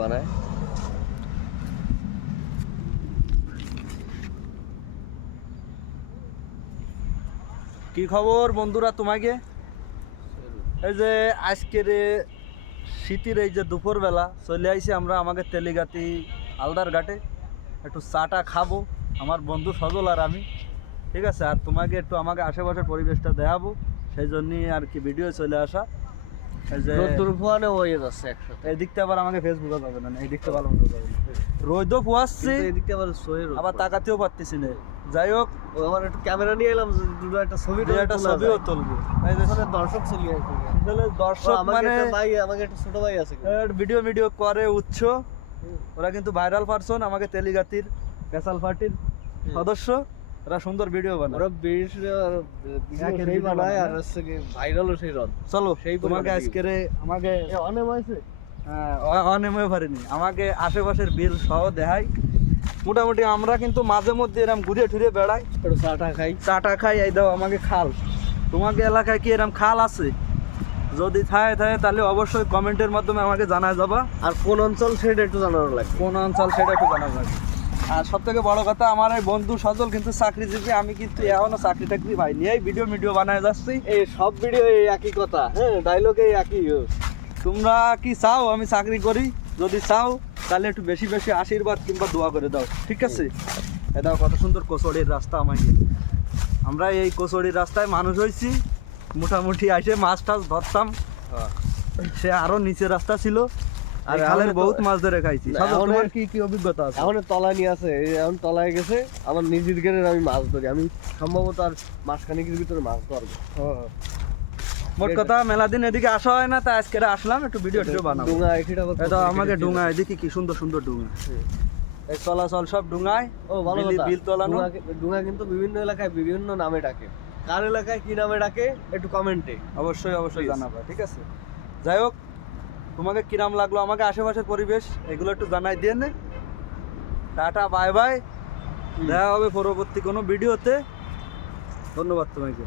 বানায়। কি খবর বন্ধুরা? তোমাকে এই যে আজকের শীতের এই যে দুপুরবেলা চলে আইছি আমরা আমাকে তেলিগাতি আলদার ঘাটে একটু চাটা খাবো আমার বন্ধু সজল আর আমি, ঠিক আছে? আর তোমাকে একটু আমাকে আশেপাশের পরিবেশটা দেখাবো, সেই জন্যই আর কি ভিডিও চলে আসা। এই যে এই দিকটা আবার আমাকে ফেসবুকে পাবে না, এই দিকটা ভালো মতো পাবে না, রোদও পোয়াচ্ছি আবার তাকাতেও পারতেছি না। যাই হোক, আমার একটু ক্যামেরা নিয়ে এলাম, একটা ছবিও তুলবো। দর্শক চলে দর্শক মানে ভাই, আমাকে একটা ছোট ভাই আছে, ভিডিও করে উৎস, ওরা কিন্তু ভাইরাল পারসন, আমাকে তেলিগাতির ক্যাসাল পার্টির সদস্য, ওরা সুন্দর ভিডিও বানায়, ওরা বেশ সেই বানায় আর হচ্ছে কি ভাইরালও সেই রন। চলো সেই তোমাকে আজকে আমাকে অনেম আছে, হ্যাঁ অনেমও পারিনি, আমাকে আশেপাশের বিল সহ দেখাই। মোটামুটি আমরা কিন্তু মাঝে মধ্যে এরকম ঘুরে ঠুরে বেড়াই, চাটা খাই। এই দাও আমাকে খাল। তোমাকে এলাকায় কি এরকম খাল আছে? যদি থাকে তাহলে অবশ্যই কমেন্টের মাধ্যমে আমাকে জানা যাবা। আর কোন অঞ্চল সেটা একটু জানানো লাগবে, কোন অঞ্চল সেটা একটু জানা যাবে। আর সব থেকে বড় কথা, আমার এই বন্ধু সজল কিন্তু চাকরিজীবী, আমি কিন্তু এখনো চাকরি টাকরি পাইনি, এই ভিডিও বানায় যাচ্ছি। এই সব ভিডিও এই একই কথা, হ্যাঁ ডায়লগ এই একই। তোমরা কি চাও আমি চাকরি করি? যদি চাও তাহলে একটু বেশি বেশি আশীর্বাদ কিংবা দোয়া করে দাও, ঠিক আছে? এ দাও কত সুন্দর কোচড়ির রাস্তা আমাকে। আমরা এই কোচড়ির রাস্তায় মানুষ হয়েছি, মোটামুটি এসে মাছ টাছ ধরতাম, সে আরো নিচে রাস্তা ছিল, আর খালের বহুত মাছ ধরে খাইছি। তোমার কি অভিজ্ঞতা আছে? এখন তলায় নিয়ে আছে, এখন তলায় গেছে আমার নিজের গেলে আমি মাছ ধরি, আমি সম্ভবত আর মাসখানেকের ভিতরে মাছ ধরবো। মোট কথা মেলা দিন এদিকে আসা হয় না, তাই আজকে আসলাম একটু ভিডিও বানাবো। ডুঙা এটা আমাকে ডুঙায় দেখি কি সুন্দর সুন্দর ডুঙা, এই চলাচল সব ডুঙায়। ও ভালো কথা, বিল তোলানো ডুঙা কিন্তু বিভিন্ন এলাকায় বিভিন্ন নামে ডাকে, কার এলাকায় কি নামে ডাকে একটু কমেন্টে অবশ্যই জানাবা, ঠিক আছে? যাই হোক, তোমাকে কিরাম লাগলো আমাকে আশেপাশের পরিবেশ এগুলো একটু জানাই দিয়ে নে। টাটা বাই বাই, দেখা হবে পরবর্তী কোনো ভিডিওতে। ধন্যবাদ তোমাকে।